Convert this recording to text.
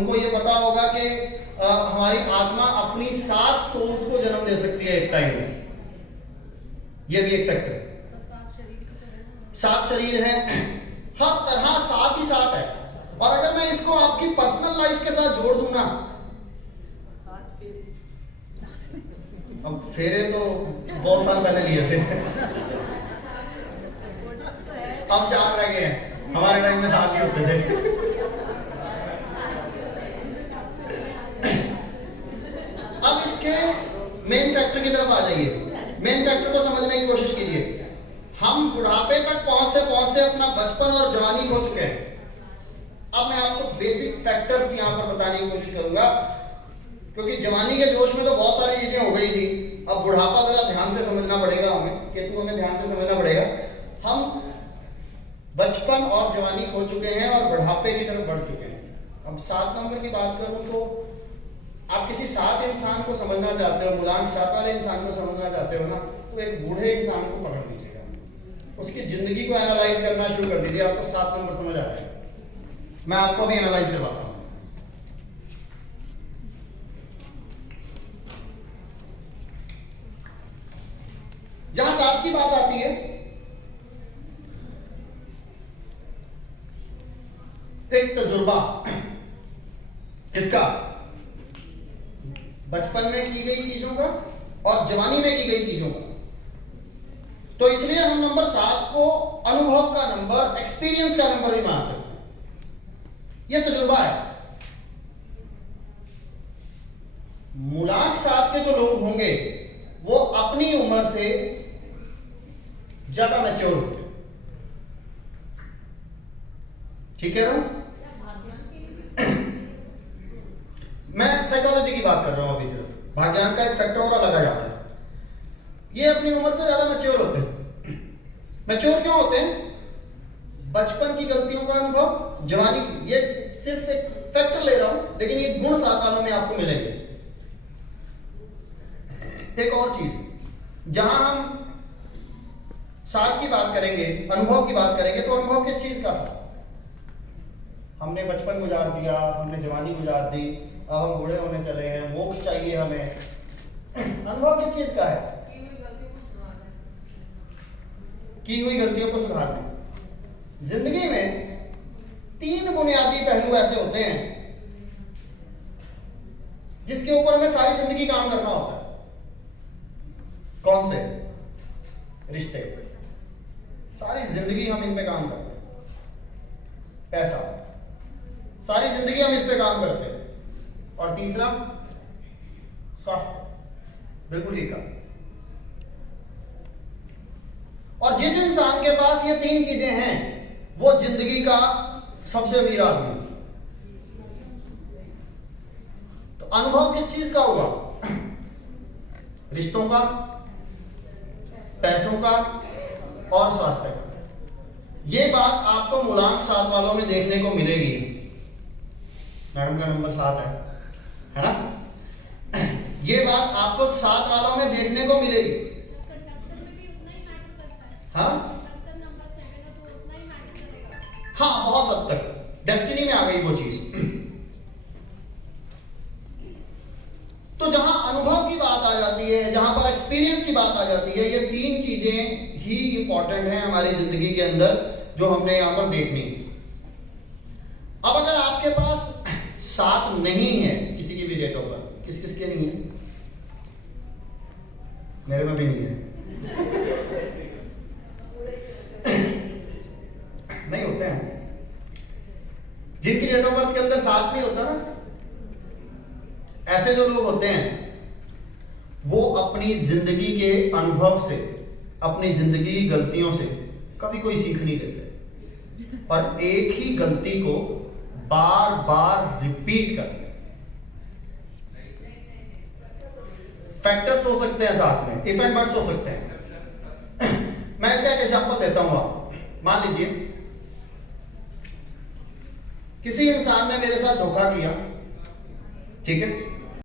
उनको ये पता होगा कि हमारी आत्मा अपनी 7 सोल्स को जन्म दे सकती है एक टाइम में। ये भी एक फैक्टर है। 7 शरीर है, हर तरह 7 ही 7 है। और अगर मैं इसको आपकी पर्सनल लाइफ के साथ जोड़ दूं ना, अब फेरे तो बहुत साल पहले लिए थे, अब 4 रह गए हैं, हमारे टाइम में 7 ही होते थे। अब इसके मेन फैक्टर की तरफ आ जाइए। मेन फैक्टर को समझने की कोशिश कीजिए। हम बुढ़ापे तक पहुंचते पहुंचते अपना बचपन और जवानी खो चुके हैं। अब मैं आपको बेसिक फैक्टर्स यहां पर बताने की कोशिश करूंगा, क्योंकि जवानी के जोश में तो बहुत सारी चीजें हो गई थी। अब बुढ़ापा जरा ध्यान से समझना पड़ेगा हमें, कि हमें ध्यान से समझना पड़ेगा। हम बचपन और जवानी खो चुके हैं और बुढ़ापे की तरफ बढ़ चुके हैं। अब 7 नंबर की बात करूं तो आप किसी 7 इंसान को समझना चाहते हो, मूलांक 7 वाले इंसान को समझना चाहते हो ना, तो एक बूढ़े इंसान को पकड़ लीजिएगा, उसकी जिंदगी को एनालाइज करना शुरू कर दीजिए, आपको 7 नंबर समझ आ जाएगा। मैं आपको भी एनालाइज करवाता हूं। जहां 7 की बात आती है, एक तजुर्बा किसका, बचपन में की गई चीजों का और जवानी में की गई चीजों का। तो इसलिए हम नंबर 7 को अनुभव का नंबर, एक्सपीरियंस का नंबर भी मान सकते हैं। यह तजुर्बा है। मूलांक 7 के जो लोग होंगे वो अपनी उम्र से ज्यादा मैच्योर होंगे। ठीक है ना? मैं साइकोलॉजी की बात कर रहा हूं अभी, सिर्फ भाग्यांक का एक फैक्टर और अलग आ जाता है। ये अपनी उम्र से ज्यादा मैच्योर होते हैं। मैच्योर क्यों होते हैं? बचपन की गलतियों का अनुभव, जवानी, ये सिर्फ एक फैक्टर ले रहा हूं, लेकिन ये गुण 7 वालों में आपको मिलेंगे। एक और चीज, जहां हम 7 की बात करेंगे, अनुभव की बात करेंगे, तो अनुभव किस चीज का था? हमने बचपन गुजार दिया, हमने जवानी गुजार दी, अब हम बूढ़े होने चले हैं, मोक्ष चाहिए हमें। अनुभव किस चीज का है? की हुई गलतियों को सुधारने। जिंदगी में 3 बुनियादी पहलू ऐसे होते हैं जिसके ऊपर हमें सारी जिंदगी काम करना होता है। कौन से? रिश्ते। सारी जिंदगी हम इन पे काम करते हैं। पैसा, सारी जिंदगी हम इस पे काम करते हैं। और तीसरा, स्वास्थ्य। बिल्कुल ठीक कहा। और जिस इंसान के पास ये 3 चीजें हैं, वो जिंदगी का सबसे अमीर आदमी। तो अनुभव किस चीज का हुआ? रिश्तों का, पैसों का और स्वास्थ्य का। ये बात आपको मूलांक 7 वालों में देखने को मिलेगी। मैडम का नंबर 7 है ना? ये बात आपको 7 वालों में देखने को मिलेगी। हाँ हाँ, बहुत हद तक डेस्टिनी में आ गई वो चीज। तो जहां अनुभव की बात आ जाती है, जहां पर एक्सपीरियंस की बात आ जाती है, ये 3 चीजें ही इंपॉर्टेंट हैं हमारी जिंदगी के अंदर, जो हमने यहां पर देखनी है। अब अगर आपके पास 7 नहीं है, किसी की भी डेट ऑफ बर्थ, किस किस के नहीं है? मेरे में भी नहीं है। नहीं होते हैं जिनकी डेट ऑफ बर्थ के अंदर 7 नहीं होता ना, ऐसे जो लोग होते हैं वो अपनी जिंदगी के अनुभव से, अपनी जिंदगी की गलतियों से कभी कोई सीख नहीं लेते और एक ही गलती को बार बार रिपीट करते हैं। फैक्टर्स हो सकते हैं साथ में, इफ एंड बट्स हो सकते हैं। मैं इसका एक एग्जांपल देता हूं आपको। मान लीजिए किसी इंसान ने मेरे साथ धोखा किया, ठीक है?